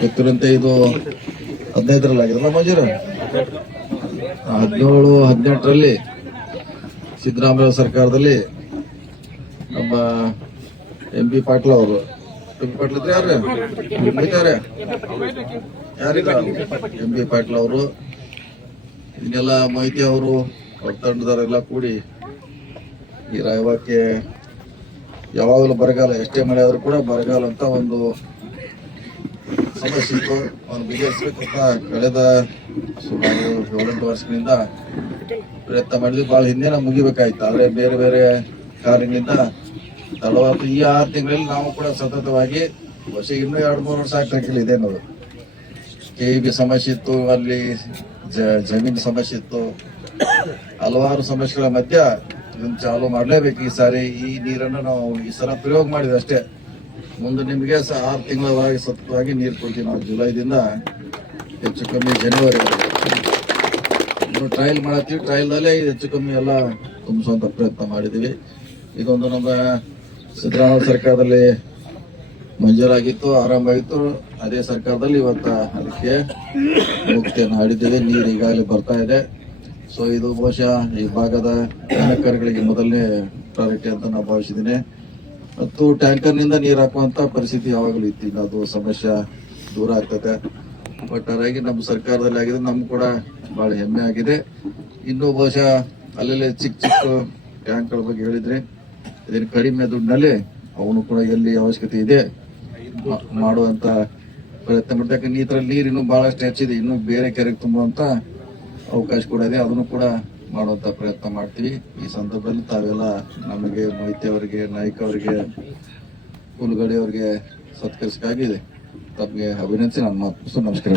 ಗೊತ್ತಿರಂತೆ ಇದು 15ರಲ್ಲಿ ಆಗಿರಲ್ಲ ಮಂಜೂರು 17-18ರಲ್ಲಿ ಸಿದ್ದರಾಮಯ್ಯ ಸರ್ಕಾರದಲ್ಲಿ ನಮ್ಮ MP ಪಾಟೀಲ್ ಅವರು ಪಾಟೀಲ್ ಯಾರು ಯಾರಿದ್ದಾರೆ MP ಪಾಟೀಲ್ ಅವರು ಇದನ್ನೆಲ್ಲ ಮಾಹಿತಿ ಅವರು ತಂಡದವರೆಲ್ಲ ಕೂಡಿ ಈ ರಾಯವಾಕ್ಕೆ ಯಾವಾಗಲೂ ಬರಗಾಲ ಎಷ್ಟೇ ಮಳೆ ಆದ್ರೂ ಕೂಡ ಬರಗಾಲ ಅಂತ ಒಂದು ಸಮಸ್ಯೆ ಇತ್ತು ಒಂದು ಬಗೆಹರಿಸಬೇಕಂತ ಕಳೆದ ಸುಮಾರು 7-8 ವರ್ಷಗಳಿಂದ ಪ್ರಯತ್ನ ಮಾಡಿದ್ವಿ. ಬಹಳ ಹಿಂದೆ ಮುಗಿಬೇಕಾಯ್ತು, ಆದ್ರೆ ಬೇರೆ ಬೇರೆ ಕಾರಣಗಳಿಂದ ತಡವಾಯ್ತು. ಈ 6 ತಿಂಗಳಲ್ಲಿ ನಾವು ಕೂಡ ಸತತವಾಗಿ ವರ್ಷ ಇನ್ನೂ 2-3 ವರ್ಷ ಆಗ್ಲಿಕ್ಕಿಲ್ಲ. ಇದೆ ನೋಡಿ, KEB ಸಮಸ್ಯೆ ಇತ್ತು, ಅಲ್ಲಿ ಜಮೀನು ಸಮಸ್ಯೆ ಇತ್ತು, ಹಲವಾರು ಸಮಸ್ಯೆಗಳ ಮಧ್ಯ ಇದನ್ನು ಚಾಲು ಮಾಡಲೇಬೇಕು. ಈ ಸಾರಿ ಈ ನೀರನ್ನು ನಾವು ಈ ಸಲ ಪ್ರಯೋಗ ಮಾಡಿದ್ವಿ ಅಷ್ಟೇ. ಮುಂದೆ ನಿಮಗೆ 6 ತಿಂಗಳವರೆಗೆ ಸತತವಾಗಿ ನೀರು ಕೊಡ್ತೀವಿ ನಾವು. ಜುಲೈದಿಂದ ಹೆಚ್ಚು ಕಮ್ಮಿ ಜನವರಿ ಟ್ರಯಲ್ ಮಾಡತ್ತೀವಿ. ಟ್ರಯಲ್ದಲ್ಲೇ ಹೆಚ್ಚು ಕಮ್ಮಿ ಎಲ್ಲ ತುಂಬಿಸುವಂತ ಪ್ರಯತ್ನ ಮಾಡಿದೀವಿ. ಇದೊಂದು ನಮ್ಮ ಸಿದ್ದರಾಮಯ್ಯ ಸರ್ಕಾರದಲ್ಲಿ ಮಂಜೂರಾಗಿತ್ತು, ಆರಂಭ ಅದೇ ಸರ್ಕಾರದಲ್ಲಿ ಇವತ್ತು ಅದಕ್ಕೆ ಮುಕ್ತಿಯನ್ನು ಹಾಡಿದ್ದೇವೆ. ನೀರು ಈಗಾಗಲೇ ಬರ್ತಾ ಇದೆ. ಸೊ ಇದು ಬಹುಶಃ ಈ ಭಾಗದ ಜನಕರುಗಳಿಗೆ ಮೊದಲನೇ ಪ್ರಾಯೋರಿಟಿ ಅಂತ ನಾವು ಭಾವಿಸಿದ್ದೀನಿ. ಮತ್ತು ಟ್ಯಾಂಕರ್ನಿಂದ ನೀರು ಹಾಕುವಂತ ಪರಿಸ್ಥಿತಿ ಯಾವಾಗಲೂ ಇತ್ತು. ಈಗ ಅದು ಸಮಸ್ಯೆ ದೂರ ಆಗ್ತದೆ. ಒಟ್ಟಾರೆಯಾಗಿ ನಮ್ಮ ಸರ್ಕಾರದಲ್ಲಿ ಆಗಿದೆ, ನಮ್ಗೆ ಕೂಡ ಬಹಳ ಹೆಮ್ಮೆ ಆಗಿದೆ. ಇನ್ನು ಬಹುಶಃ ಅಲ್ಲಲ್ಲಿ ಚಿಕ್ಕ ಚಿಕ್ಕ ಟ್ಯಾಂಕ್ಗಳ ಬಗ್ಗೆ ಹೇಳಿದ್ರೆ ಇದನ್ನು ಕಡಿಮೆ ದುಡ್ಡಿನಲ್ಲಿ ಅವನು ಕೂಡ ಎಲ್ಲಿ ಅವಶ್ಯಕತೆ ಇದೆ ಮಾಡುವಂತ ಪ್ರಯತ್ನ ಮಾಡ್ತಾರೆ. ಯಾಕಂದ್ರೆ ಈ ತರ ನೀರು ಇನ್ನೂ ಬಹಳಷ್ಟು ಹೆಚ್ಚಿದೆ, ಇನ್ನು ಬೇರೆ ಕೆರೆಗೆ ತುಂಬುವಂತ ಅವಕಾಶ ಕೂಡ ಇದೆ. ಅದನ್ನು ಕೂಡ ಮಾಡುವಂತ ಪ್ರಯತ್ನ ಮಾಡ್ತೀವಿ. ಈ ಸಂದರ್ಭದಲ್ಲಿ ತಾವೆಲ್ಲ ನಮಗೆ ಮೊಹಿತೆ ಅವರಿಗೆ, ನಾಯ್ಕ ಅವರಿಗೆ, ಕುಲಗಡೆ ಅವರಿಗೆ ಸತ್ಕರಿಸಕ್ಕಾಗಿದೆ. ತಮಗೆ ಅಭಿನಂದಿಸಿ ನನ್ನ ಮಾತು ನಮಸ್ಕಾರ.